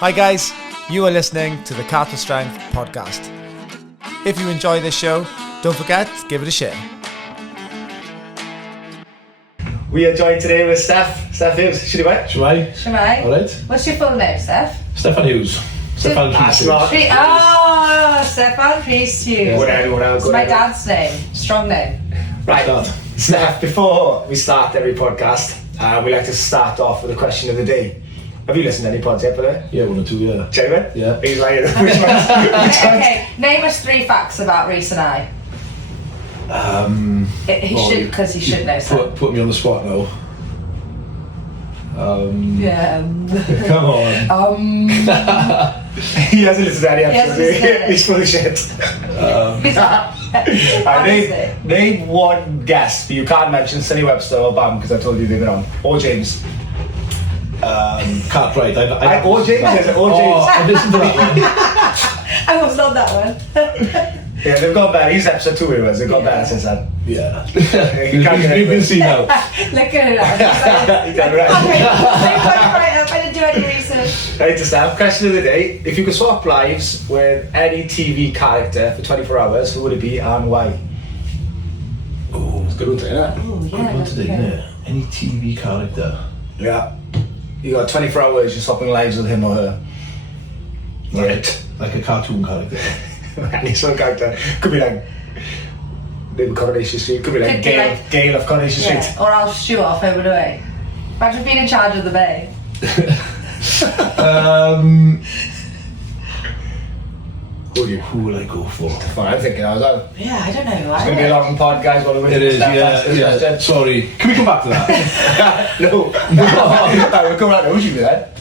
Hi guys, you are listening to the Cattlestrength podcast. If you enjoy this show, don't forget to give it a share. We are joined today with Steff Hughes. Shwmai? Shwmai. Alright. What's your full name, Steff? Steff Hughes. Steff Hughes. Oh, Steff Hughes. It's my dad's name. Strong name. Right, Steff, before we start every podcast, we like to start off with a question of the day. Have you listened to any pods yet, by the way? Yeah, 1 or 2, yeah. Genuine? Yeah. He's like, which ones? Okay, name us 3 facts about Rhys and I. He should know so. Put me on the spot now. Yeah. Come on. He hasn't listened to any episodes. He's full of shit. Name one guest, but you can't mention Sunny Webster or Bam because I told you they're on. Or James. Cartwright. Or James. I listened to that one. I was on that one. Yeah, they've got better. He's episode 2 it was. They've got better since then. Yeah. You can't get You can see now. Look at it now. You done right. I didn't do any research. Right, to start. Question of the day. If you could swap lives with any TV character for 24 hours, who would it be and why? Oh, It's a good one today, isn't it? Oh, good one today, isn't it? Any TV character? Yeah. You got 24 hours, you're swapping lives with him or her. Right. Like a cartoon character. Any sort of character. Could be like maybe Coronation Street, could be like Gale of Coronation Street. Or I'll shoot off over the way. Imagine being in charge of the bay. Who will I go for? Well, I'm thinking I was out. Yeah, I don't know. It's going to be a long pod, guys, while we're waiting. It is, yeah. Sorry. Can we come back to that? No. Right, we'll go right now. Who'd you do that?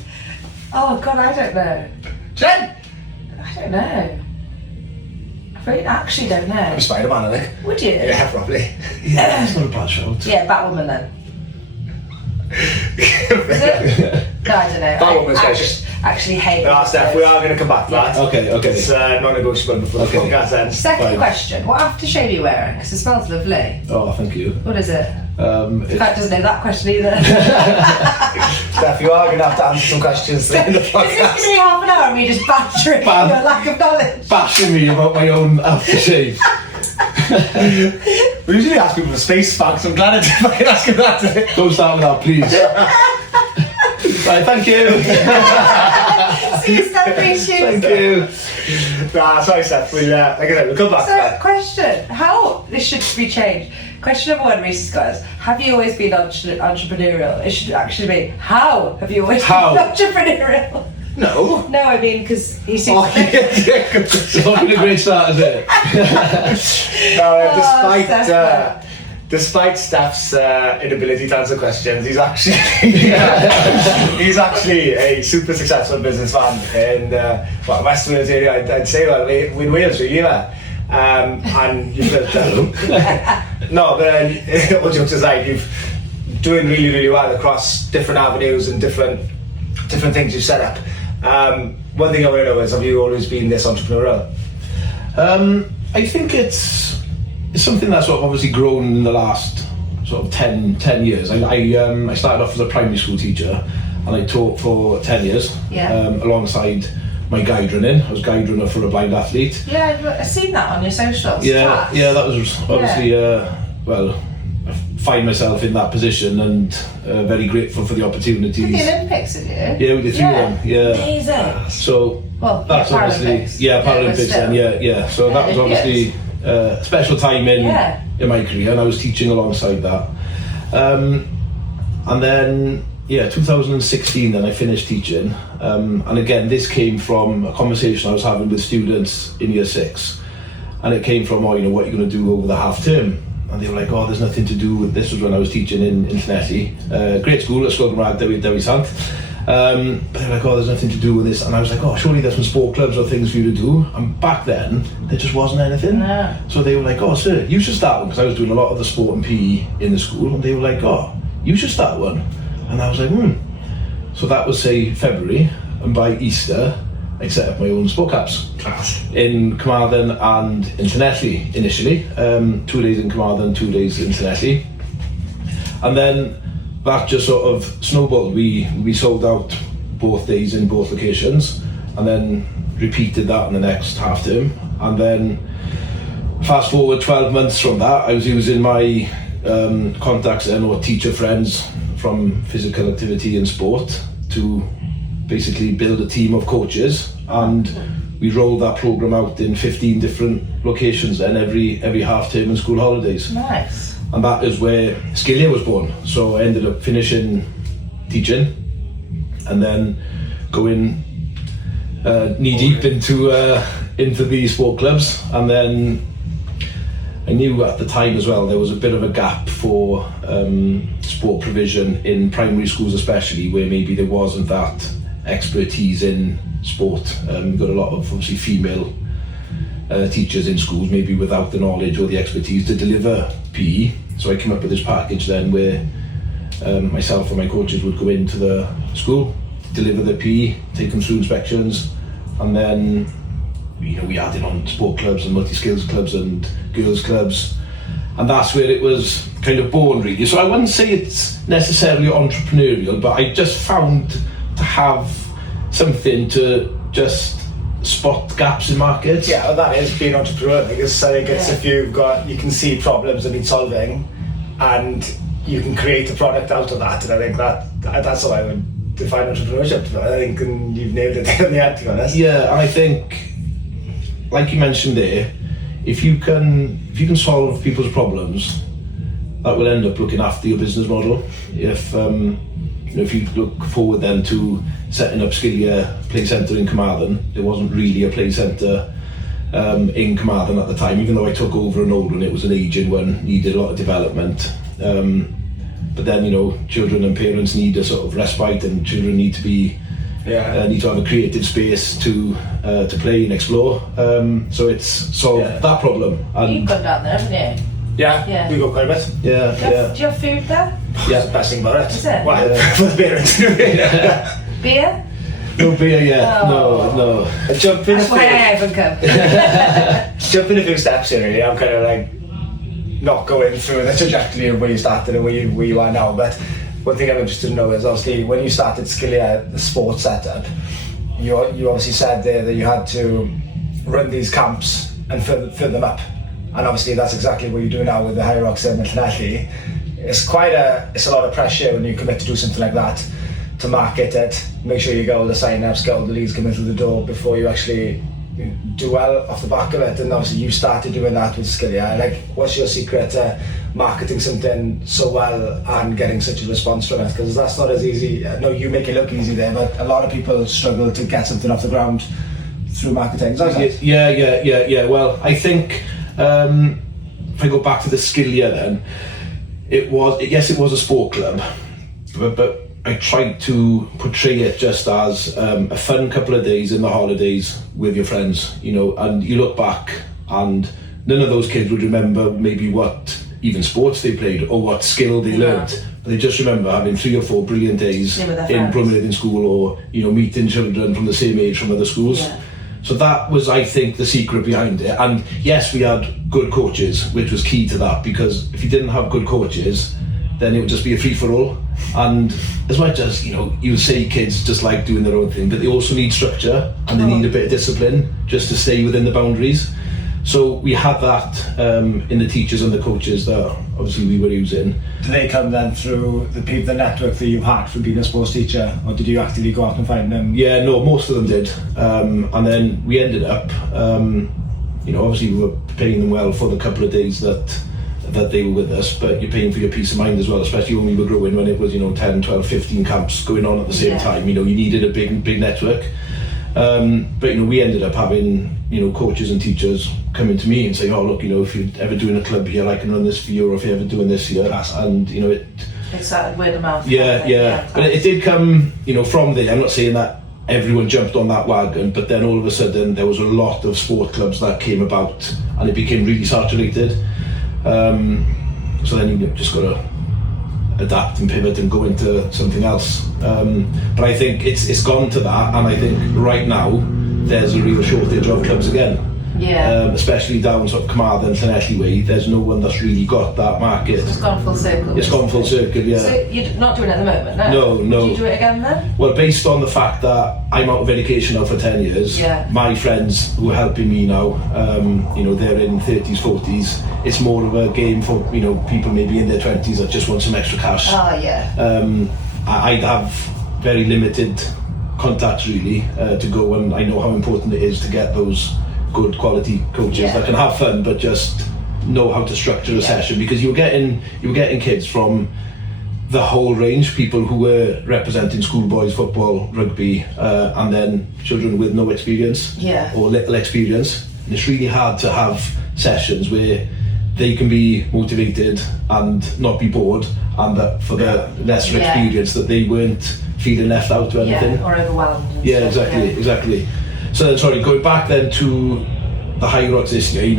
Oh, God, I don't know. Jen? I don't know. I really actually don't know. I'm Spider-Man, I think. Would you? Yeah, probably. Yeah, it's not a bad shout. Yeah, Batwoman then. Is it? No, I don't know. Batwoman's actually hate No, Steff, we are going to come back to that. Okay. It's non-negotiable before the podcast ends. Second question. What aftershave are you wearing? Because it smells lovely. Oh, thank you. What is it? In fact, doesn't know that question either. Steff, you are going to have to answer some questions in the podcast. Is this going to be half an hour of me just battering your lack of knowledge? Bashing me about my own aftershave. We usually ask people for space facts. I'm glad I didn't ask him that today. Don't start with that, please. Right, thank you. See you, Steff. Thank you. Nah, sorry, Steff. Like I said, we'll come back to that. Question. How this should be changed. Question number 1, Rhys guys. Have you always been entrepreneurial? It should actually be, how have you always been entrepreneurial? No. No, I mean, because he seems It's not been a great start, is it? Despite Steff's inability to answer questions, he's actually a super successful businessman in West Wales area. I'd say in Wales, really, yeah. And you've built no, but all jokes aside, you've doing really, really well across different avenues and different things you've set up. One thing I want to know is, have you always been this entrepreneurial? I think it's something that's sort of obviously grown in the last sort of 10 years. I started off as a primary school teacher and I taught for 10 years alongside my guide running. I was guide runner for a blind athlete. Yeah, I've seen that on your socials. Yeah, that was obviously, I find myself in that position and very grateful for the opportunities. Did the Olympics, did you? Yeah, we did 3 of them. Yeah. Amazing. So that's obviously Paralympics then. Yeah. So that was obviously a special time in my career, and I was teaching alongside that. And then 2016, then I finished teaching. And again, this came from a conversation I was having with students in year 6, and it came from, what are you going to do over the half term? And they were like, there's nothing to do with this. Was when I was teaching in Llanelli, great school at Ysgol Gymraeg Dewi Sant. But they were like, there's nothing to do with this. And I was like, surely there's some sport clubs or things for you to do. And back then, there just wasn't anything. No. So they were like, sir, you should start one. Because I was doing a lot of the sport and PE in the school. And they were like, you should start one. And I was like, So that was, say, February. And by Easter, I set up my own sport caps. Class. In Carmarthen and in Llanelli initially. 2 days in Carmarthen, 2 days in Llanelli. And then that just sort of snowballed. We sold out both days in both locations, and then repeated that in the next half term. And then fast forward 12 months from that, I was using my contacts and or teacher friends from physical activity and sport to basically build a team of coaches, and we rolled that program out in 15 different locations and every half term and school holidays. Nice. And that is where Skillia was born. So I ended up finishing teaching and then going knee deep into the sport clubs. And then I knew at the time as well there was a bit of a gap for sport provision in primary schools, especially where maybe there wasn't that expertise in sport. We've got a lot of obviously female teachers in schools, maybe without the knowledge or the expertise to deliver PE. So I came up with this package then where myself and my coaches would go into the school, deliver the PE, take them through inspections, and then we added on sport clubs and multi-skills clubs and girls clubs, and that's where it was kind of born really. So I wouldn't say it's necessarily entrepreneurial, but I just found to have something to just spot gaps in markets. Yeah, well, that is being entrepreneurial, because I think it's if you can see problems that need solving and you can create a product out of that, and I think that's how I would define entrepreneurship. I think you've nailed it on the head, to be honest. Yeah, and I think, like you mentioned there, if you can solve people's problems, that will end up looking after your business model. If you look forward then to setting up Skillia Play Centre in Carmarthen, there wasn't really a play centre in Carmarthen at the time, even though I took over an old one. It was an aging one, needed a lot of development. But then, children and parents need a sort of respite, and children need to be need to have a creative space to play and explore. So it's solved that problem. And you've gone down there, haven't you? Yeah, we go quite a bit. Do you have food there? Yeah, the best thing about it. Is it? Well, for the parents. Beer? no beer yet. Oh. No. That's why I haven't come. Jumping a few steps here, really. I'm kind of like not going through the trajectory of where you started and where you are now, but one thing I'm interested to know is obviously when you started Skillia, the sports setup, you obviously said there that you had to run these camps and fill them up, and obviously that's exactly what you do now with the Hyrox and the Llanelli. It's a lot of pressure when you commit to do something like that, to market it, make sure you get all the sign-ups, get all the leads coming through the door before you actually do well off the back of it. And obviously you started doing that with Skillia. Like, what's your secret to marketing something so well and getting such a response from it? Because that's not as easy. I know you make it look easy there, but a lot of people struggle to get something off the ground through marketing. Yeah. Well, I think if I go back to the Skillia then, it was a sport club, but I tried to portray it just as a fun couple of days in the holidays with your friends, and you look back and none of those kids would remember maybe what even sports they played or what skill they learnt. But they just remember having 3 or 4 brilliant days in Bromley school, or meeting children from the same age from other schools. Yeah. So that was, I think, the secret behind it. And yes, we had good coaches, which was key to that, because if you didn't have good coaches, then it would just be a free-for-all. And as much as, you would say kids just like doing their own thing, but they also need structure and they need a bit of discipline just to stay within the boundaries. So we had that in the teachers and the coaches that obviously we were using. Did they come then through the network that you had from being a sports teacher, or did you actively go out and find them? Yeah, no, most of them did. And then we ended up, obviously we were paying them well for the couple of days that they were with us, but you're paying for your peace of mind as well, especially when we were growing, when it was 10, 12, 15 camps going on at the same time. You needed a big network. But we ended up having coaches and teachers coming to me and saying, oh look, if you're ever doing a club here, I can run this for you, or if you're ever doing this here. And it started word of mouth. Yeah. But it did come from there. I'm not saying that everyone jumped on that wagon, but then all of a sudden there was a lot of sport clubs that came about and it became really saturated. So then you just got to adapt and pivot and go into something else. But I think it's gone to that, and I think right now there's a real shortage of clubs again. especially down sort of Carmarthen, Llanelli way. There's no one that's really got that market. It's gone full circle. It's gone full circle, yeah. So you're not doing it at the moment, no? No. Would you do it again then? Well, based on the fact that I'm out of education now for 10 years, my friends who are helping me now, they're in 30s, 40s. It's more of a game for, people maybe in their 20s that just want some extra cash. Oh, yeah. I'd have very limited contacts really to go, and I know how important it is to get those good quality coaches that can have fun but just know how to structure a session, because you were getting kids from the whole range, people who were representing schoolboys, football, rugby, and then children with no experience or little experience. And it's really hard to have sessions where they can be motivated and not be bored, and that for the lesser experience that they weren't feeling left out or anything. Or overwhelmed. Exactly. So then, sorry, going back then to the Hyrox this year,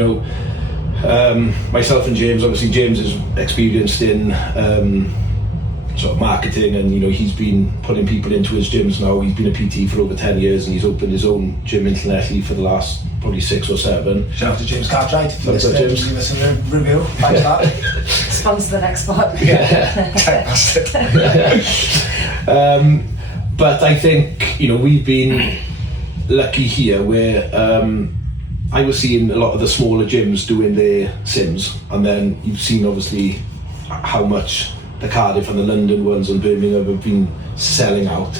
myself and James, obviously James is experienced in sort of marketing, and he's been putting people into his gyms now. He's been a PT for over 10 years, and he's opened his own gym in Llanelli for the last probably 6 or 7. Shout out to James Cartwright. Shout out to James. Give us a review. Thanks for that. Sponsor the next pod. But I think we've been lucky here where I was seeing a lot of the smaller gyms doing their sims, and then you've seen obviously how much the Cardiff and the London ones and Birmingham have been selling out,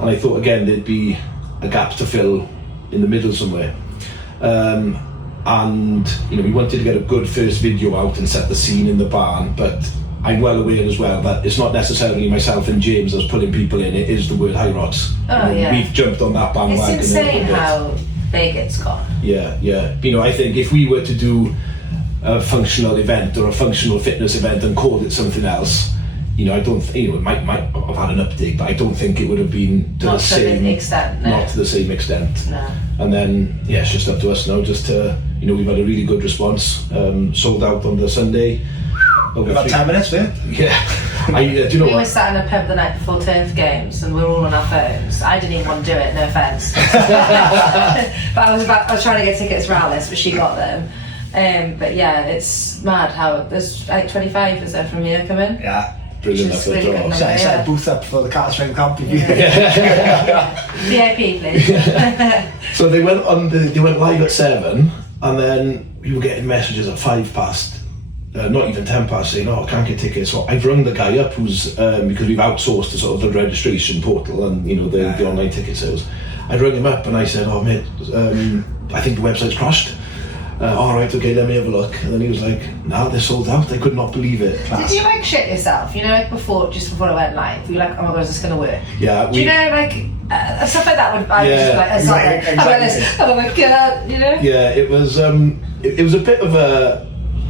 and I thought again there'd be a gap to fill in the middle somewhere, and we wanted to get a good first video out and set the scene in the barn, but I'm well aware as well that it's not necessarily myself and James that's pulling people in, it is the word Hyrox. We've jumped on that bandwagon. It's insane how big it's got. Yeah. I think if we were to do a functional event or a functional fitness event and called it something else, I don't it might have had an update, but I don't think it would have been to not the same extent. No. Not to the same extent. No. And then it's just up to us now just to we've had a really good response. Sold out on the Sunday. About 10 minutes, yeah. Do you know we what? were sat in a pub the night before turf games, and we were all on our phones. I didn't even want to do it, no offence. But I was trying to get tickets for Alice, but she got them. But it's mad how there's like 25 is there from here coming. Yeah. Brilliant. Really Set a booth up for the Cattlestrength camp. VIP, please. So they went live at 7, and then we were getting messages at 5 past. Not even 10 past, saying, I can't get tickets. So I've rung the guy up who's, because we've outsourced to sort of the registration portal and, the online ticket sales. I rung him up and I said, mate, I think the website's crashed. Alright, okay, let me have a look. And then he was like, they're sold out. I could not believe it. Did you shit yourself? Just before I went live, you were like, oh my god, is this going to work? Yeah. Do stuff like that would oh my god, Yeah, it was a bit of a,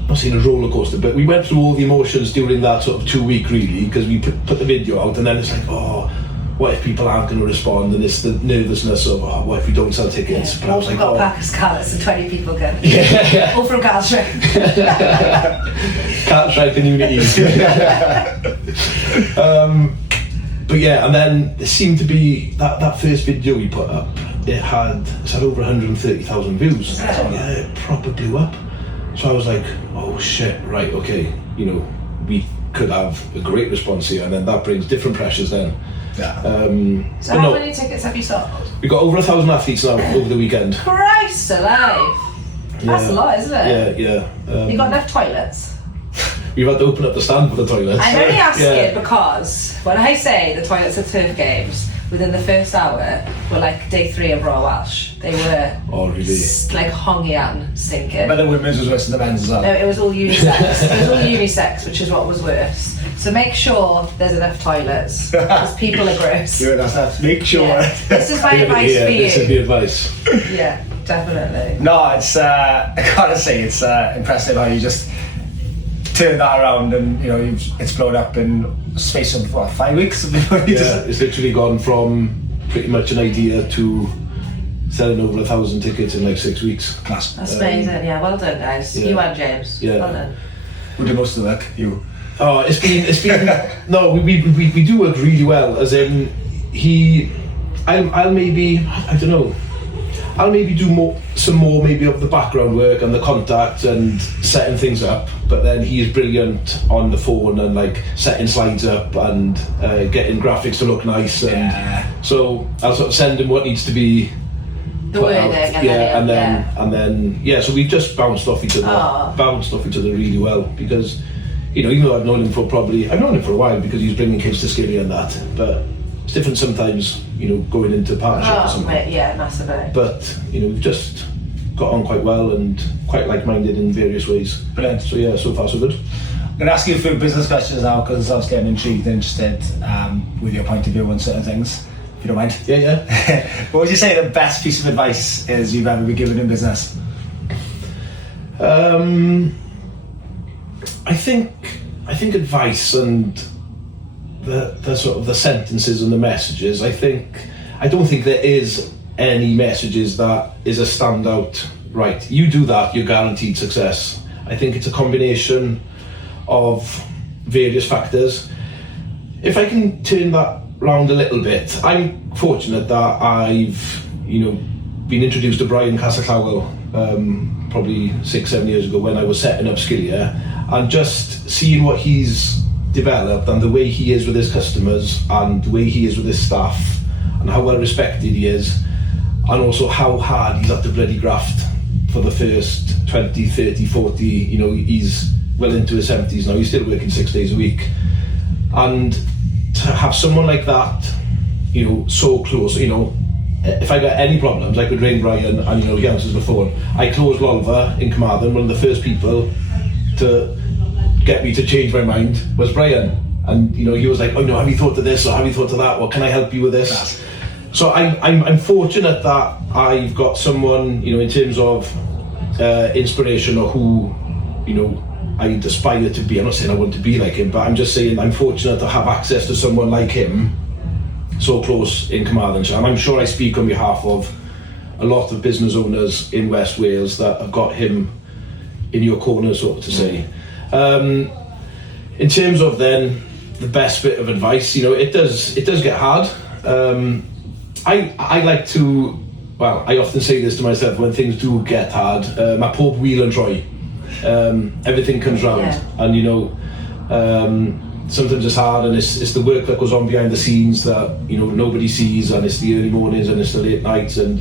not saying a roller coaster, but we went through all the emotions during that sort of 2 week really, because we put the video out, and then it's like, what if people aren't going to respond, and it's the nervousness of what if we don't sell tickets. But I was like, got a pack of Scarlets and 20 people going. All from Cattlestrength. Cattlestrength and Unities. But and then it seemed to be that first video we put up, it had over 130,000 views. It proper blew up. So I was like, oh shit, right, okay, we could have a great response here, and then that brings different pressures then. Yeah. So how many tickets have you sold? We got over 1,000 athletes now over the weekend. Christ alive! That's a lot, isn't it? Yeah. You got enough toilets? We've had to open up the stand for the toilets. I'm only asking because when I say the toilets at turf games, within the first hour were like day 3 of Raw Welsh. They were like hongian stinking. But the women's was worse than the men's as well. No, it was all unisex. It was all unisex, which is what was worse. So make sure there's enough toilets because people are gross. Yeah, that's that. Make sure. Yeah. This is my advice for you. This is the advice. Yeah, definitely. No, it's I gotta say it's impressive how you just turn that around and it's blown up in the space of 5 weeks. It's literally gone from pretty much an idea to selling over 1,000 tickets in like 6 weeks. Class. That's amazing. Yeah, well done, guys. You and James. Yeah. Well done. Who did most of the work? You. Oh, it's been no, we do work really well. As in, I'll maybe, I don't know. I'll maybe do some more maybe of the background work and the contact and setting things up, but then he's brilliant on the phone and like setting slides up and getting graphics to look nice, and so I'll sort of send him what needs to be the wording and then so we've just bounced off each other really well, because even though I've known him for a while, because he's bringing kids to Skilly and that, but it's different sometimes, going into partnership or something. Right, yeah, massively. But we've just got on quite well and quite like-minded in various ways. Brilliant. So yeah, so far so good. I'm going to ask you a few business questions now, because obviously I'm intrigued and interested with your point of view on certain things, if you don't mind. Yeah. What would you say the best piece of advice is you've ever been given in business? I think advice and the sort of the sentences and the messages, I don't think there is any messages that is a standout, right, you do that, you're guaranteed success. I think it's a combination of various factors. If I can turn that round a little bit, I'm fortunate that I've been introduced to Brian Cassaclowell probably 6-7 years ago when I was setting up Skillia, and just seeing what he's developed and the way he is with his customers and the way he is with his staff and how well respected he is, and also how hard he's had to bloody graft for the first 20, 30, 40, he's well into his 70s now, he's still working 6 days a week, and to have someone like that so close, if I got any problems I could ring Brian and he answers the phone. I closed Lolva in Carmarthen, one of the first people to get me to change my mind was Brian, and he was like, have you thought of this, or have you thought of that, or can I help you with this? So I'm fortunate that I've got someone in terms of inspiration, or who I aspire to be. I'm not saying I want to be like him, but I'm just saying I'm fortunate to have access to someone like him so close in Carmarthenshire, and I'm sure I speak on behalf of a lot of business owners in West Wales that have got him in your corner, sort of to say. In terms of then the best bit of advice, it does get hard. I like to, I often say this to myself when things do get hard, my pob wheel and Troy, everything comes round, and sometimes it's hard, and it's the work that goes on behind the scenes that nobody sees, and it's the early mornings and it's the late nights, and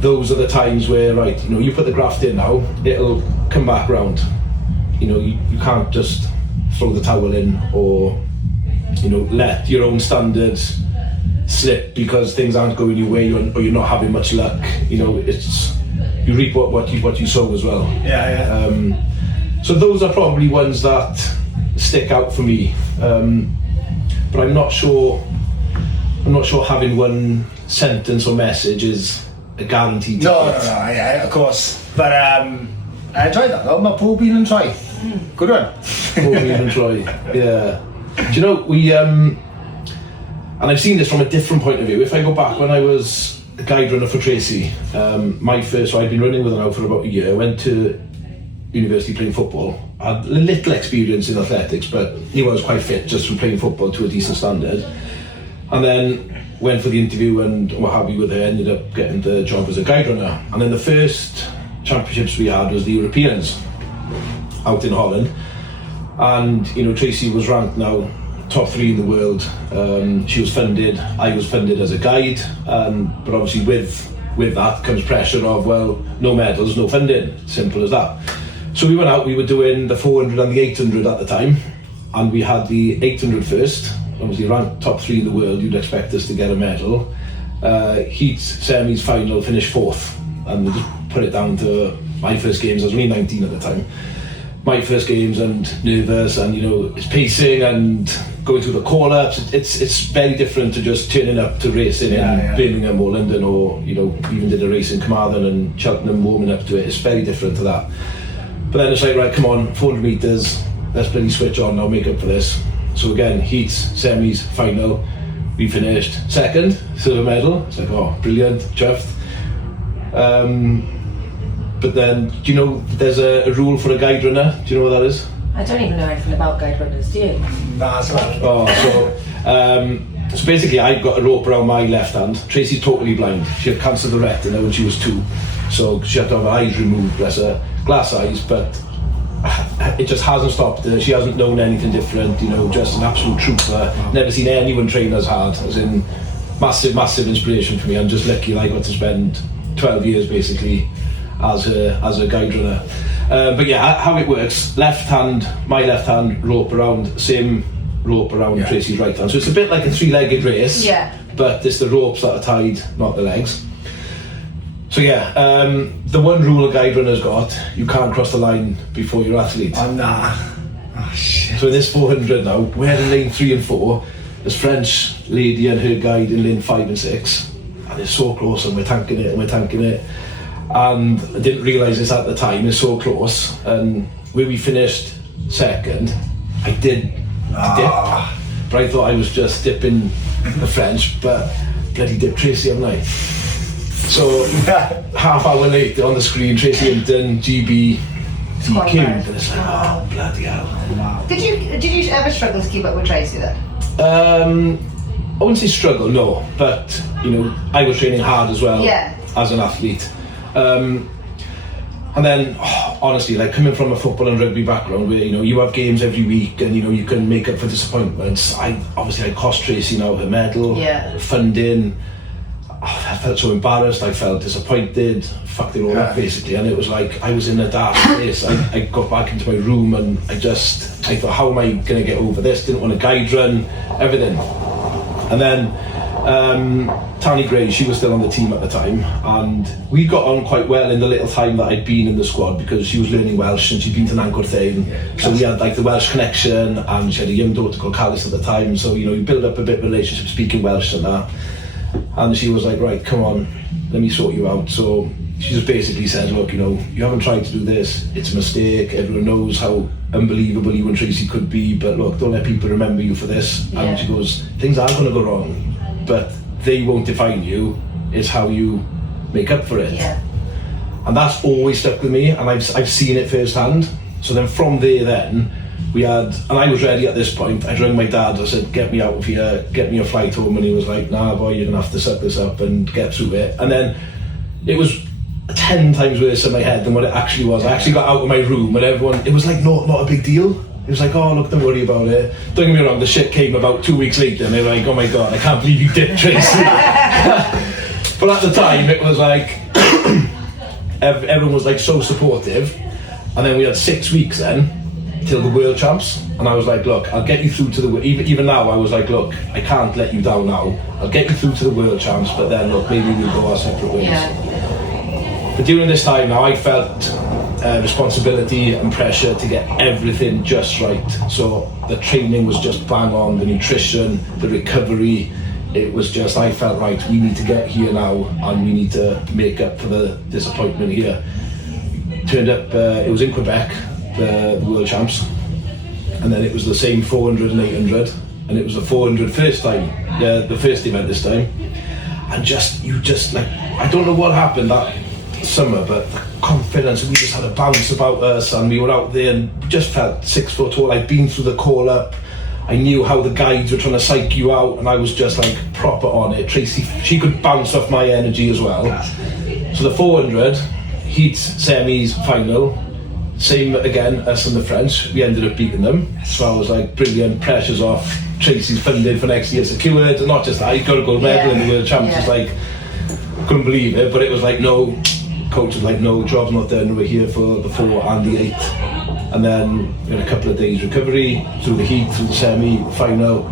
those are the times where you put the graft in now, it'll come back round. You can't just throw the towel in, or let your own standards slip because things aren't going your way, or you're not having much luck. It's you reap what you sow as well. So those are probably ones that stick out for me, but I'm not sure having one sentence or message is a guaranteed. No, yeah, of course, but I enjoyed that though. My poor Bean and Troy, good one. Poor Bean and Troy, yeah. Do we and I've seen this from a different point of view. If I go back when I was a guide runner for Tracy, so I'd been running with her now for about a year. Went to university playing football. I had a little experience in athletics, but he was quite fit just from playing football to a decent standard. And then went for the interview and what have you with her, ended up getting the job as a guide runner. And then the first championships we had was the Europeans out in Holland. And Tracy was ranked now top 3 in the world. She was funded, I was funded as a guide, but obviously with that comes pressure of, no medals, no funding, simple as that. So we went out, we were doing the 400 and the 800 at the time, and we had the 800 first, obviously ranked top 3 in the world, you'd expect us to get a medal. Heats, semis, final, finished 4th, and we just put it down to my first games. I was only 19 at the time. My first games, and nervous, and it's pacing and going through the call-ups. It's very different to just turning up to racing in Birmingham or London, or even did a race in Carmarthen and Cheltenham, warming up to it. It's very different to that. But then it's like, right, come on, 400 metres, let's bloody switch on now, make up for this. So again, heats, semis, final, we finished 2nd, silver medal. It's like, oh, brilliant, chuffed. But then, there's a rule for a guide runner? Do you know what that is? I don't even know anything about guide runners, do you? That's right. Oh, so So basically, I got a rope around my left hand. Tracy's totally blind. She had cancer of the retina when she was 2, so she had to have her eyes removed, bless her, glass eyes, but it just hasn't stopped her. She hasn't known anything different, you know, just an absolute trooper. Never seen anyone train as hard, as in massive inspiration for me. I'm just lucky I got to spend 12 years basically as a guide runner. But yeah, how it works, my left hand rope around, same rope around Tracy's right hand. So it's a bit like a 3-legged race, but it's the ropes that are tied, not the legs. So yeah, the one rule a guide runner's got, you can't cross the line before your athlete. Oh nah. Oh shit. So in this 400 now, we're in lane 3 and 4. There's French lady and her guide in lane 5 and 6. And it's so close and we're tanking it. And I didn't realise this at the time, it's so close. And where we finished second, I did dip. But I thought I was just dipping the French, but bloody dipped Tracy, haven't I? So half hour later on the screen, Tracy Hinton, GB, DQ, and it's like, oh bloody hell. Wow. Did you ever struggle to keep up with Tracy then? I wouldn't say struggle, no, but you know, I was training hard as well as an athlete. And then, honestly, like coming from a football and rugby background where, you know, you have games every week and, you know, you can make up for disappointments. I cost Tracy now her medal, funding. I felt so embarrassed, I felt disappointed, fucked it all up basically, and it was like I was in a dark place. I got back into my room and I thought, how am I going to get over this? Didn't want to guide run, everything. And then Tanny Gray, she was still on the team at the time, and we got on quite well in the little time that I'd been in the squad because she was learning Welsh and she'd been to Nancorthain, so we had like the Welsh connection, and she had a young daughter called Callis at the time, so you know, you build up a bit of a relationship speaking Welsh and that. And she was like, right, come on, let me sort you out. So she just basically said, look, you know, you haven't tried to do this, it's a mistake, everyone knows how unbelievable you and Tracy could be, but look, don't let people remember you for this. And she goes, things are going to go wrong, but they won't define you, it's how you make up for it. And that's always stuck with me, and I've seen it firsthand. So then from there and I was ready at this point. I'd rung my dad, I said, get me out of here, get me a flight home, and he was like, nah boy, you're gonna have to set this up and get through it. And then it was 10 times worse in my head than what it actually was. I actually got out of my room and everyone, it was like not a big deal. It was like, oh look, don't worry about it. Don't get me wrong, the shit came about 2 weeks later and they were like, oh my god, I can't believe you did Tracy. But at the time it was like, everyone was like so supportive. And then we had 6 weeks then till the World Champs, and I was like, look, I'll get you through to the even now I was like, look, I can't let you down now, I'll get you through to the World Champs, but then look, maybe we'll go our separate ways. But during this time now I felt responsibility and pressure to get everything just right. So the training was just bang on, the nutrition, the recovery, it was just, I felt right, we need to get here now and we need to make up for the disappointment here. Turned up, it was in Quebec, the World Champs, and then it was the same 400 and 800, and it was the 400 first time, the first event this time, and you just like, I don't know what happened that summer, but the confidence, we just had a bounce about us, and we were out there and we just felt 6 foot tall. I'd been through the call up, I knew how the guides were trying to psych you out, and I was just like proper on it. Tracy, she could bounce off my energy as well. So the 400, heats, semis, final, same again, us and the French, we ended up beating them. So I was like, brilliant, pressure's off, Tracy's funded for next year secured, and not just that, he's got a gold medal in the World Champs. It's like, couldn't believe it, but it was like, no, coach was like, no, job's not done, we're here for the 4 and the 8. And then we had a couple of days recovery, through the heat, through the semi, final,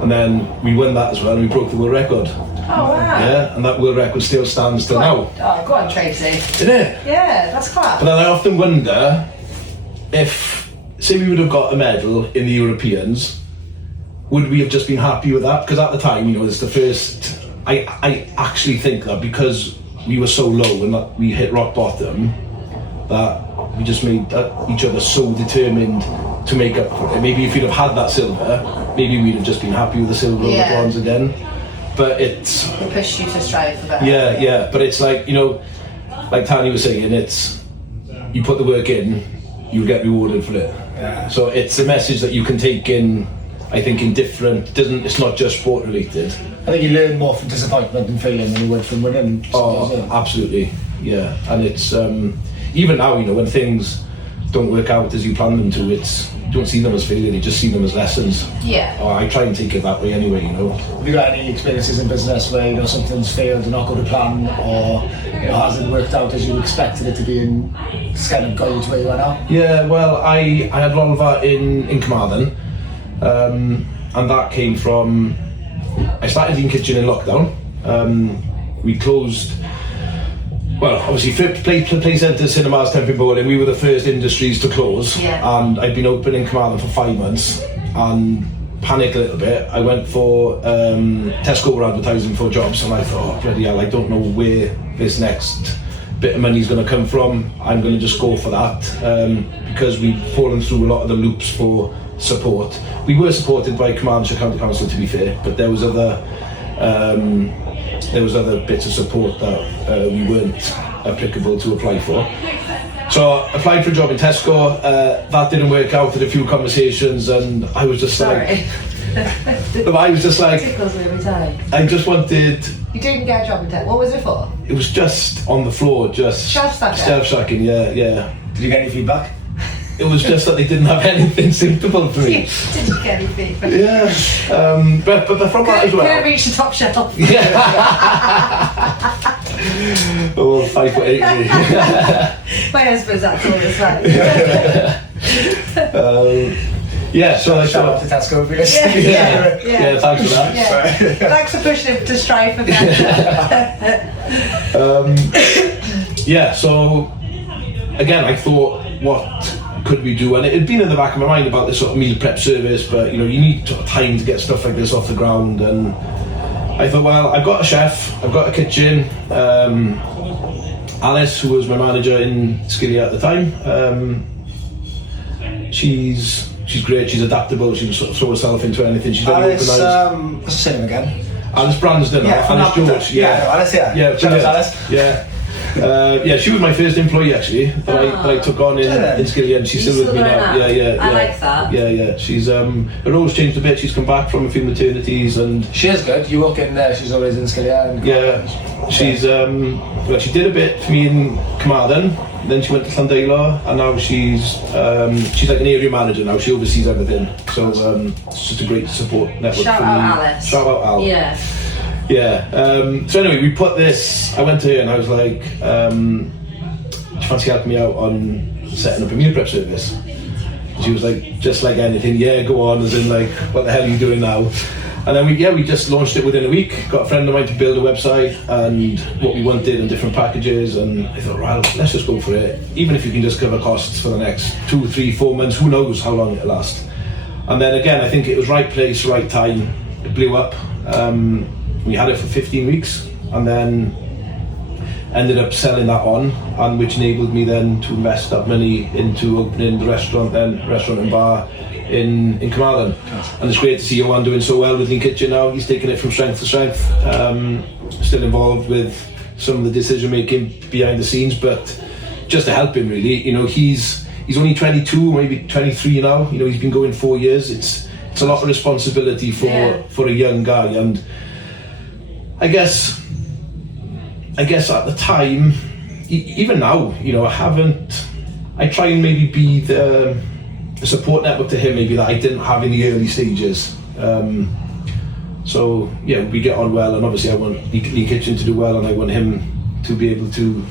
and then we won that as well, and we broke the world record. Oh wow. Yeah, and that world record still stands till now. Oh, go on Tracy. Isn't it? Yeah, that's class. But then I often wonder if, say we would have got a medal in the Europeans, would we have just been happy with that? Because at the time, you know, it's the first, I actually think that because we were so low and that we hit rock bottom, that we just made each other so determined to make up for it. Maybe if you'd have had that silver, maybe we'd have just been happy with the silver or the bronze again. But it pushed you to strive for better. Yeah, but it's like, you know, like Tanya was saying, it's, you put the work in, you get rewarded for it. So it's a message that you can take in I think in different, it's not just sport related. I think you learn more from disappointment and failing than you would from winning. Oh, absolutely, yeah. And it's even now, you know, when things don't work out as you plan them to, you don't see them as failure, you just see them as lessons. Yeah. I try and take it that way anyway, you know. Have you got any experiences in business where, you know, something's failed and not go to plan, or, you know, hasn't worked out as you expected it to be, and it's kind of got you to where you are now? Yeah, well, I had Lolva in Carmarthen, and that came from, I started in kitchen in lockdown. We closed, well, obviously play centres, cinemas, Temping Bowling, we were the first industries to close. Yeah. And I'd been open in Carmarthen for 5 months and panicked a little bit. I went for Tesco were advertising for jobs, and I thought, oh, bloody hell, I don't know where this next bit of money is going to come from. I'm going to just go for that, because we'd fallen through a lot of the loops for support. We were supported by Carmarthenshire County Council, to be fair, but there was other bits of support that we weren't applicable to apply for. So I applied for a job in Tesco. That didn't work out. Had a few conversations, and I was just Sorry. I was just like, Tickles me every time. I just wanted. You didn't get a job in tech. What was it for? It was just on the floor, just self-stacking. Yeah. Did you get any feedback? It was just that they didn't have anything suitable for me. Didn't get any feedback. Yeah, but from that as well. Couldn't reach the top shelf. Yeah. Oh, 5'8". My husband's that tall as well. Yeah, so I Shout out thought. to Tesco for this. Yeah, thanks for that. Yeah. Thanks for pushing him to strive for better. Yeah, so again, I thought, what could we do? And it had been in the back of my mind about this sort of meal prep service, but you know, you need time to get stuff like this off the ground. And I thought, well, I've got a chef, I've got a kitchen. Alice, who was my manager in Skilly at the time, she's great, she's adaptable, she can sort of throw herself into anything. She's very Alice, organised. what's her name again? Alice Bransden, Alice George. Alice, Yeah, shout out to Alice. Yeah. She was my first employee actually that I took on in Skilly, and she's still with me now. Yeah. I like that. Yeah. She's her role's changed a bit. She's come back from a few maternities, and She is good. You walk in there, she's always in Skilly. she's she did a bit for me in Carmarthen. Then she went to Llandilo, and now she's like an area manager now. She oversees everything. So it's just a great support network Shout for out me. Alice. Shout out Al. Yeah. Yeah. So anyway, we put this. I went to her and I was like, "Do you fancy helping me out on setting up a meal prep service?" She was like, "Just like anything, yeah, go on." As in, like, what the hell are you doing now? And then we just launched it within a week. Got a friend of mine to build a website and what we wanted and different packages. And I thought, right, let's just go for it. Even if you can just cover costs for the next 2, 3, 4 months, who knows how long it'll last. And then again, I think it was right place, right time. It blew up. We had it for 15 weeks and then ended up selling that on, and which enabled me then to invest that money into opening the restaurant and bar in Carmarthen. And it's great to see Johan doing so well with Lean Kitchen now. He's taking it from strength to strength. Still involved with some of the decision making behind the scenes, but just to help him really. You know, he's only 22, maybe 23 now. You know, he's been going 4 years. It's a lot of responsibility for a young guy, and I guess at the time, even now, you know, I try and maybe be the support network to him maybe that I didn't have in the early stages. So yeah, we get on well, and obviously I want Lean Kitchen to do well, and I want him to be able to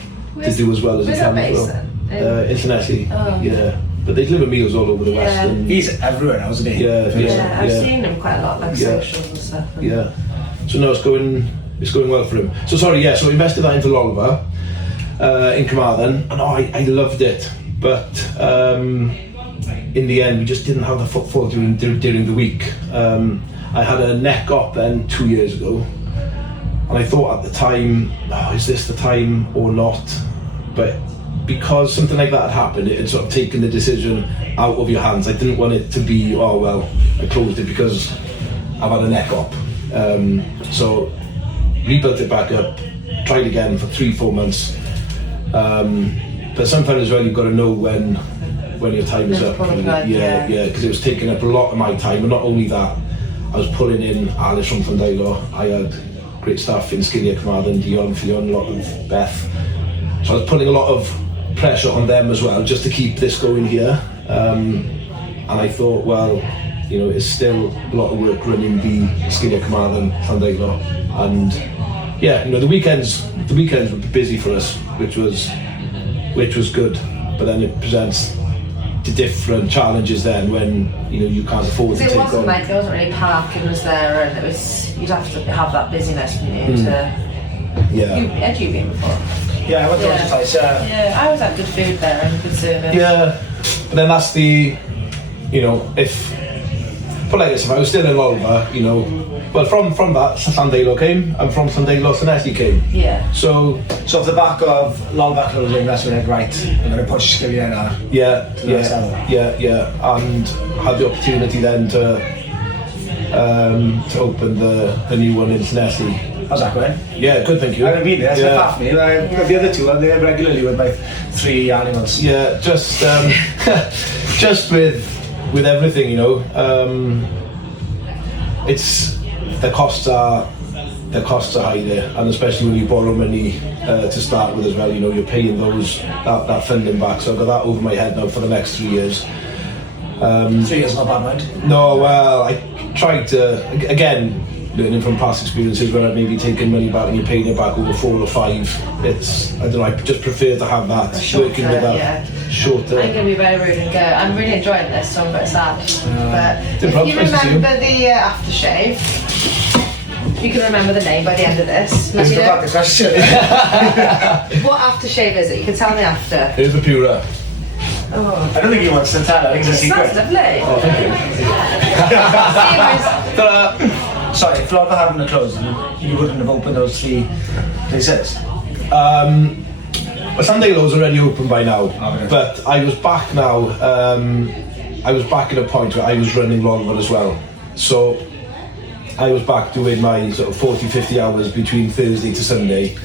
do as well as he can as well. Internationally, yeah. But they deliver meals all over the West. And he's everywhere now, isn't he? Yeah, I've seen him quite a lot, like socials and stuff. Yeah. So no, it's going well for him. So sorry, yeah. So we invested that into Lolva in Carmarthen, and I loved it. But in the end, we just didn't have the footfall during the week. I had a neck op then 2 years ago, and I thought at the time, is this the time or not? But because something like that had happened, it had sort of taken the decision out of your hands. I didn't want it to be, oh well, I closed it because I've had a neck op. So rebuilt it back up, tried again for 3-4 months. But sometimes as well, you've got to know when when your time is up. Yeah, because it was taking up a lot of my time, and not only that, I was pulling in Alice from Llandilo. I had great staff in Skinnier Carmarthen, Dion, Fion, a lot of Beth. So I was putting a lot of pressure on them as well, just to keep this going here. And I thought, well, you know, it's still a lot of work running the Skinnier Carmarthen, Llandilo, and yeah, you know, the weekends were busy for us, which was good. But then it presents the different challenges then when, you know, you can't afford to take on. It wasn't like there wasn't really parking was there, and it was, you'd have to have that busyness, wouldn't you? Had you been before? Yeah, I went to once or twice. Yeah, I always had good food there and good service. Yeah, but then that's the, you know, but like this, if I was still in Lolva, you know, well, from that, Llandilo came, and from Llandilo, Llanelli came. Yeah. So off the back of Lolva closing, that's when I right, I'm going to push Skinnier now. Yeah, and had the opportunity then to open the new one in Llanelli. How's that going? Yeah, good, thank you. I haven't been there, so half me. The other two, I'm there regularly with my 3 animals. Yeah, just just with everything, you know. It's the costs are high there, and especially when you borrow money to start with as well. You know, you're paying that funding back. So I've got that over my head now for the next 3 years. 3 years not bad, right? No, well, I tried to, again, learning from past experiences where I've maybe taken money back and you're paying it back over 4 or 5. It's, I don't know, I just prefer to have that, working with that shorter. I'm going to be very rude and go, I'm really enjoying this, so I'm a bit sad. But if you remember the aftershave, you can remember the name by the end of this. Let's go back to the question. What aftershave is it? You can tell me after. Here's the Pura. Oh. I don't think he wants to tell, I think it's a secret. That's lovely. Oh, thank you. Sorry, if Lolva hadn't closed, you wouldn't have opened those 3 places? Well, Llandilo's already open by now, but I was back now. I was back at a point where I was running Lolva as well. So I was back doing my sort of 40-50 hours between Thursday to Sunday,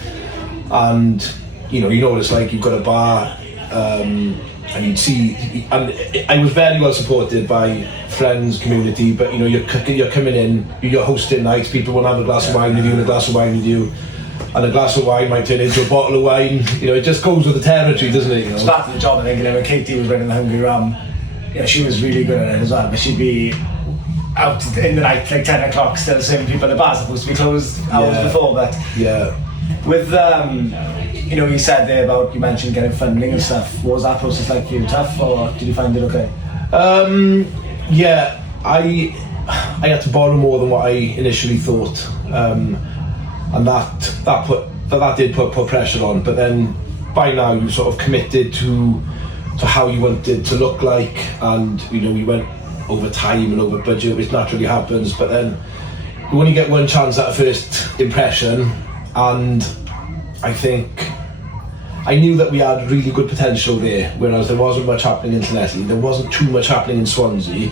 and you know what it's like. You've got a bar, and you'd see, and I was very well supported by friends, community. But you know, you're coming in, you're hosting nights. People want to have a glass of wine with you, and a glass of wine with you. And a glass of wine might turn into a bottle of wine. You know, it just goes with the territory, doesn't it? You know? It's part of the job, I think. You know, when Katie was running the Hungry Ram, yeah, she was really good at it as well. But she'd be out in the night, like 10 o'clock, still serving people. The bar's supposed to be closed hours before. But with you know, you said there about, you mentioned getting funding and stuff. What was that process like for you? Tough, or did you find it okay? Yeah, I had to borrow more than what I initially thought. And that did put pressure on, but then by now you sort of committed to how you wanted to look like, and you know, we went over time and over budget, which naturally happens, but then you only get one chance at a first impression, and I think I knew that we had really good potential there, whereas there wasn't much happening in Llanelli, there wasn't too much happening in Swansea.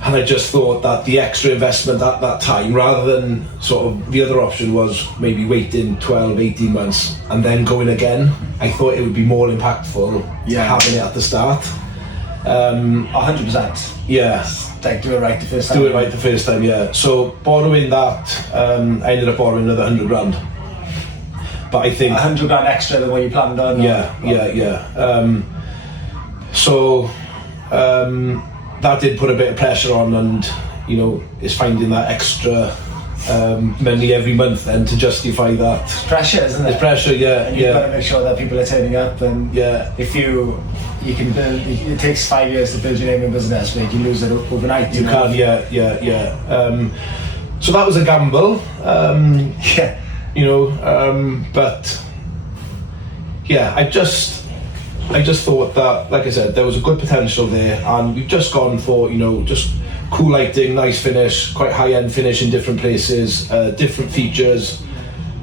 And I just thought that the extra investment at that time, rather than sort of the other option was maybe waiting 12, 18 months and then going again, I thought it would be more impactful having it at the start. 100%. Yeah. Like, do it right the first time. Do it right the first time, yeah. So borrowing that, I ended up borrowing another 100 grand. But I think 100 grand extra than what you planned on. Yeah. That did put a bit of pressure on, and you know, it's finding that extra money every month then to justify that. It's pressure, isn't it? It's pressure, and you've got to make sure that people are turning up, and if you can build, it takes 5 years to build your name in business, but you can lose it overnight. You can, so that was a gamble. You know, but yeah, I just thought that, like I said, there was a good potential there, and we've just gone for, you know, just cool lighting, nice finish, quite high-end finish in different places, different features,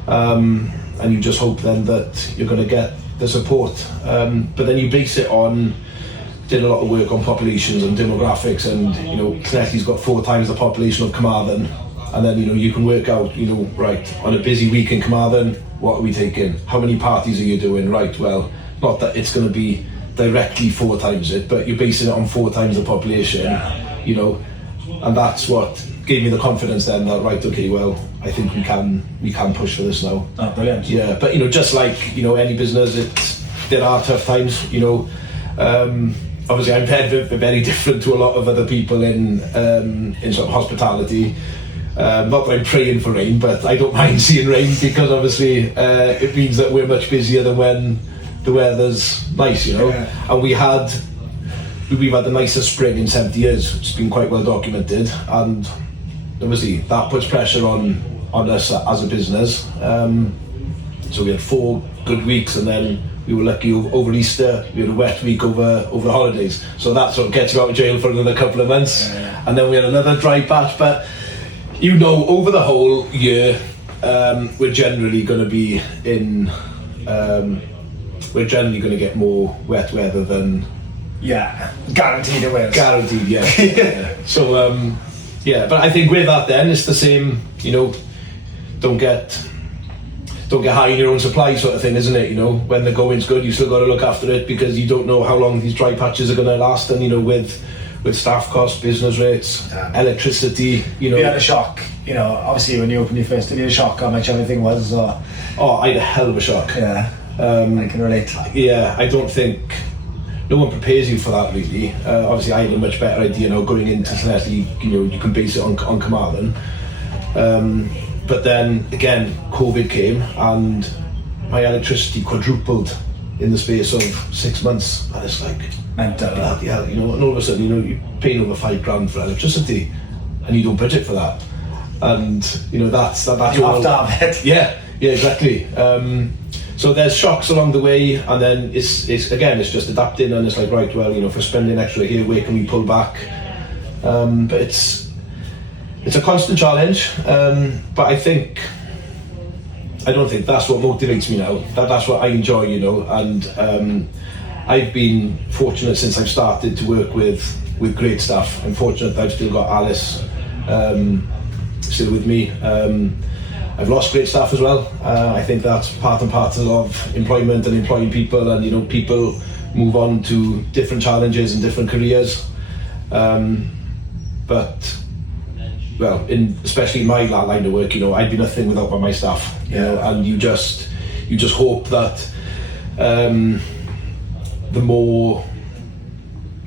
and you just hope then that you're going to get the support. But then you base it on, did a lot of work on populations and demographics, and you know, Llanelli's got 4 times the population of Carmarthen, and then you know, you can work out, you know, right, on a busy week in Carmarthen, what are we taking? How many parties are you doing? Right, well, not that it's going to be directly 4 times it, but you're basing it on 4 times the population, you know, and that's what gave me the confidence then that, right, okay, well, I think we can push for this now. Oh, brilliant. Yeah, but you know, just like, you know, any business, there are tough times, you know. Obviously I'm very different to a lot of other people in sort of hospitality. Not that I'm praying for rain, but I don't mind seeing rain, because obviously it means that we're much busier than when the weather's nice, you know. And we've had the nicest spring in 70 years. It's been quite well documented, and obviously that puts pressure on us as a business. So we had 4 good weeks, and then we were lucky over Easter we had a wet week over the holidays, so that sort of gets you out of jail for another couple of months. And then we had another dry patch, but you know, over the whole year we're generally going to be in we're generally going to get more wet weather than guaranteed it will. Guaranteed, yeah. So yeah, but I think with that then it's the same, you know, don't get high in your own supply sort of thing, isn't it? You know, when the going's good, you still got to look after it, because you don't know how long these dry patches are going to last. And you know, with staff costs, business rates, electricity, you know. You had a shock, you know, obviously when you opened your first, did you have a shock how much everything was? Or? Oh, I had a hell of a shock. Yeah, I can relate. Yeah, I don't think no one prepares you for that really. Obviously I had a much better idea now going into Llanelli, you know, you can base it on Carmarthen. But then again, COVID came and my electricity quadrupled in the space of 6 months, and it's like mental. Yeah, you know, and all of a sudden, you know, you're paying over £5,000 for electricity, and you don't budget for that, and you know that's you have to have it. Yeah, exactly. So there's shocks along the way, and then it's just adapting, and it's like, right, well, you know, if we're spending extra here, where can we pull back? But it's a constant challenge, but I don't think that's what motivates me now. That's what I enjoy, you know, and I've been fortunate since I've started to work with great staff. I'm fortunate that I've still got Alice still with me. I've lost great staff as well. I think that's part and parcel of employment and employing people, and you know, people move on to different challenges and different careers. But well, especially in my line of work, you know, I'd be nothing without my staff. You know, and you just hope that the more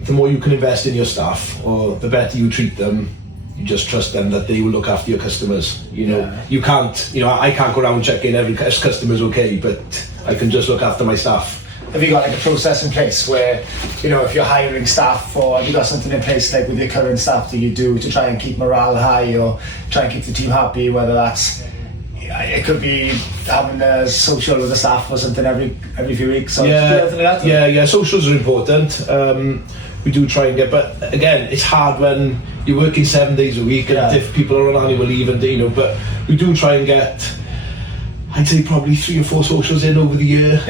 you can invest in your staff, or the better you treat them, you just trust them that they will look after your customers. You know, you can't, you know, I can't go around checking every customer's okay, but I can just look after my staff. Have you got like a process in place where, you know, if you're hiring staff, or have you got something in place like with your current staff that you do to try and keep morale high or try and keep the team happy, whether that's, it could be having a social with the staff or something every few weeks, or something like that? Yeah, socials are important. We do try and get, but again, it's hard when you're working 7 days a week and if people are on annual leave, and you know, but we do try and get, I'd say probably 3 or 4 socials in over the year.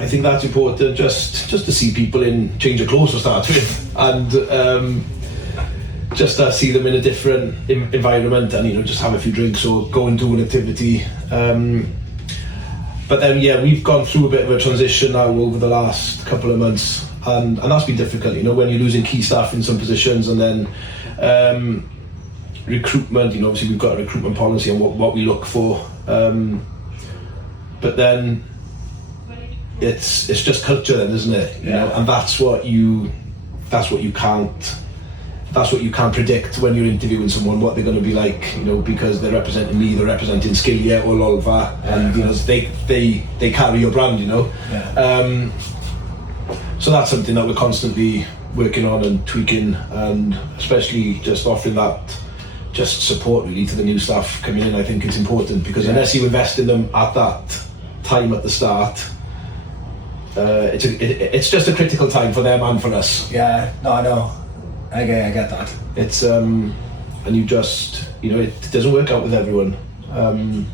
I think that's important, just to see people in change of clothes to start with, and just to see them in a different environment, and you know, just have a few drinks or go and do an activity. But then we've gone through a bit of a transition now over the last couple of months, and that's been difficult, you know, when you're losing key staff in some positions, and then recruitment, you know, obviously we've got a recruitment policy and what we look for, but then it's just culture then, isn't it? You know, and that's what you can't predict when you're interviewing someone, what they're going to be like, you know, because they're representing me, they're representing Scalia or Lolva, and you know, they carry your brand, you know. So that's something that we're constantly working on and tweaking, and especially just offering that just support really to the new staff coming in. I think it's important, because unless you invest in them at that time at the start, it's just a critical time for them and for us. I know. I get that. It's and you just, you know, it doesn't work out with everyone, and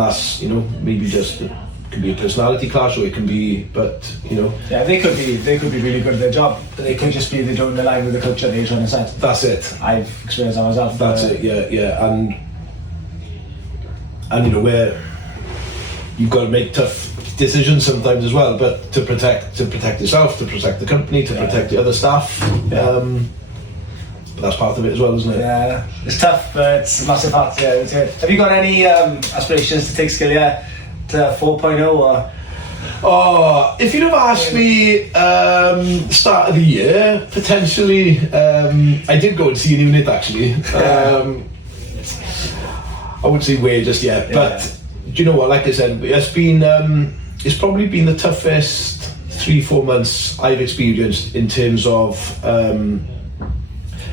that's, you know, maybe just it can be a personality clash, or it can be, but you know, they could be really good at their job, but they could just be they don't align with the culture that you're trying to set. That's it. I've experienced that myself. That's it. And you know, where you've got to make tough decisions sometimes as well, but to protect yourself, to protect the company, to protect the other staff. But that's part of it as well, isn't it? Yeah, it's tough, but it's a massive part. Yeah, have you got any aspirations to take Skillia to 4.0 or? Oh, if you'd have asked me start of the year, potentially, I did go and see an unit actually. I wouldn't say where just yet, but do you know what? Like I said, it's probably been the toughest 3-4 months I've experienced in terms of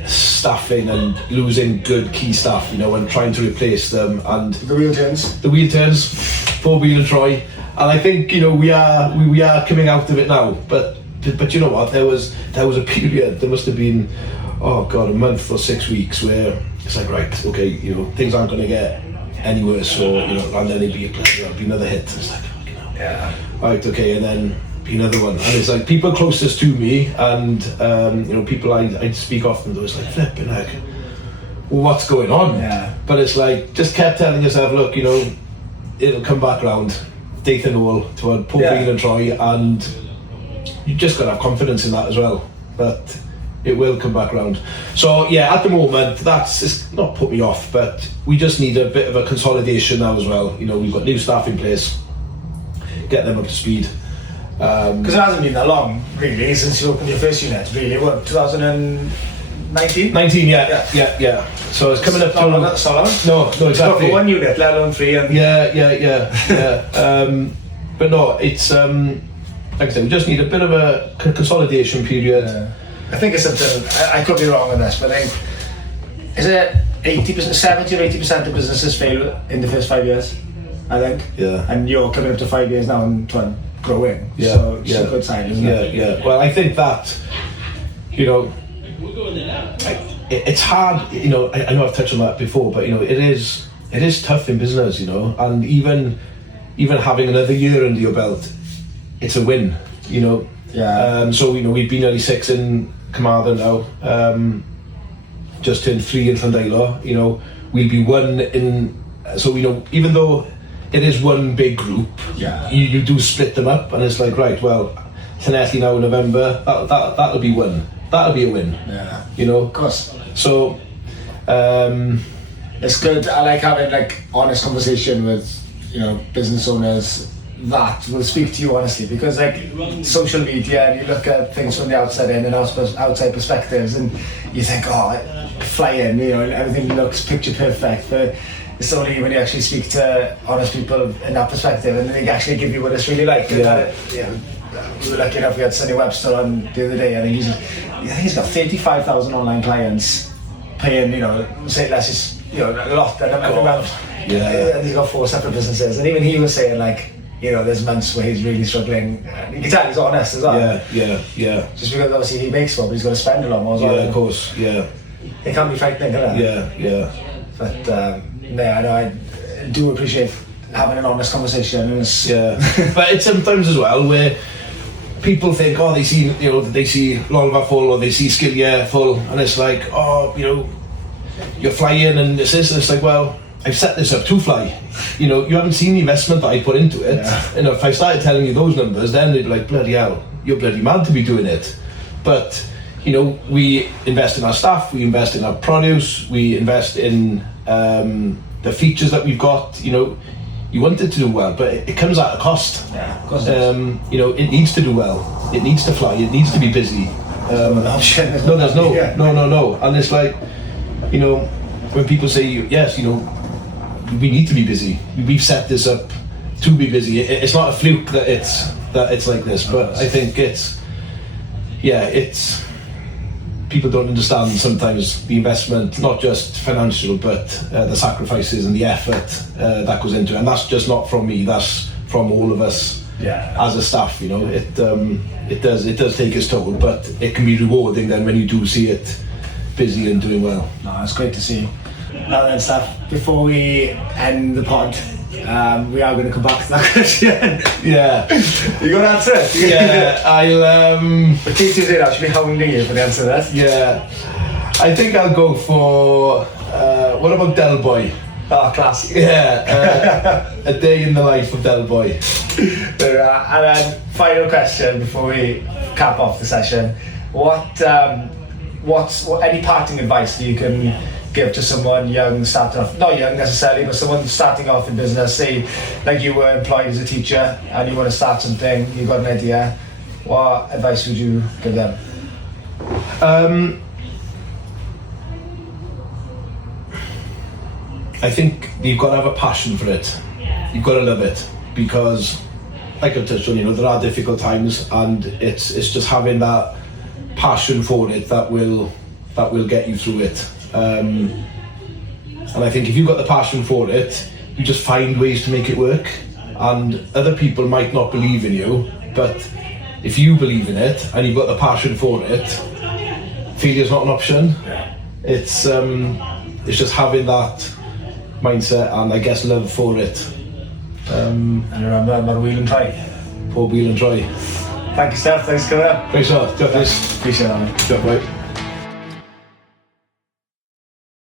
staffing and losing good key staff, you know, and trying to replace them. And the wheel turns, 4-wheel and Troy. And I think, you know, we are coming out of it now. But you know what? There was a period. There must have been, oh god, a month or 6 weeks where it's like, right, okay, you know, things aren't going to get any worse, or you know, and then it'd be another hit. It's like, fucking hell. Yeah. Right, okay, and then be another one. And it's like people closest to me, and you know, people I speak often to. It's like flipping like, well, what's going on? Yeah. But it's like just kept telling yourself, look, you know, it'll come back round. Dathan all to a Paul Bean and Troy, and you just got to have confidence in that as well. But it will come back round. So yeah, at the moment, it's not put me off, but we just need a bit of a consolidation now as well. You know, we've got new staff in place, get them up to speed. Because it hasn't been that long, really, since you opened your first unit. Really, what, 2019? 19, yeah. So it's coming up to. No, exactly. For one unit, let alone 3. And Yeah. But no, it's like I said, we just need a bit of a consolidation period. Yeah. I think it's something, I could be wrong on this, but I think, is it 80%, 70 or 80% of businesses fail in the first 5 years, I think? Yeah. And you're coming up to 5 years now and growing, so it's a good sign, isn't it? Yeah. Well, I think that, you know, it's hard, you know, I know I've touched on that before, but you know, it is tough in business, you know, and even having another year under your belt, it's a win, you know. Yeah. So you know, we've been nearly 6 in Carmarthen now, just turned 3 in Llandilo. You know, we'll be 1 in. So you know, even though it is one big group, you do split them up, and it's like, right, well, Llanelli now in November, that'll be 1. That'll be a win. Yeah. You know. Of course. So, it's good. I like having like honest conversation with, you know, business owners that will speak to you honestly, because like social media, and you look at things from the outside in and outside perspectives, and you think, oh, fly in, you know, everything looks picture perfect, but it's only when you actually speak to honest people in that perspective, and they actually give you what it's really like. We were lucky enough, we had Sonny Webster on the other day, and I think he's got 35,000 online clients paying, you know, say less is, you know, a lot, and and he's got 4 separate businesses, and even he was saying like, you know, there's months where he's really struggling. You can tell he's honest as well. Yeah. Just because obviously he makes more, but he's got to spend a lot more as well. Yeah, of course, yeah. It can be frightening, can't it? Yeah. But I know I do appreciate having an honest conversation. But it's sometimes as well where people think, oh, they see Lolva full, or they see Skillia full, and it's like, oh, you know, you're flying and this, and it's like, well, I've set this up to fly. You know, you haven't seen the investment that I put into it. Yeah. You know, if I started telling you those numbers, then they'd be like, bloody hell, you're bloody mad to be doing it. But, you know, we invest in our staff, we invest in our produce, we invest in the features that we've got. You know, you want it to do well, but it comes at a cost. Yeah, of course. You know, it needs to do well. It needs to fly. It needs to be busy. There's no. And it's like, you know, when people say, yes, you know, we need to be busy. We've set this up to be busy. It's not a fluke that it's like this, but I think it's people don't understand sometimes the investment, not just financial, but the sacrifices and the effort that goes into it. And that's just not from me. That's from all of us as a staff. You know, it does take its toll, but it can be rewarding then when you do see it busy and doing well. No, it's great to see. Now then, Steff, before we end the pod, we are going to come back to that question. Yeah. You got to answer it? Yeah, I'll... But Katie did actually hounding you for the answer to that. Yeah. I think I'll go for... what about Del Boy? Oh, class. Yeah, a day in the life of Del Boy. There are. And then final question before we cap off the session. What's any parting advice that you can give to someone young, starting off, not young necessarily, but someone starting off in business, say like you were employed as a teacher and you want to start something, you've got an idea, what advice would you give them? I think you've got to have a passion for it. You've got to love it, because like I touched on, there are difficult times, and it's just having that passion for it that will get you through it. And I think if you've got the passion for it, you just find ways to make it work. And other people might not believe in you, but if you believe in it and you've got the passion for it, failure's not an option. It's just having that mindset and I guess love for it. And remember, not a wheel and try. Poor wheel and try. Thank you, Steff. Thanks for coming up. Thanks a lot. Appreciate it, man. Right.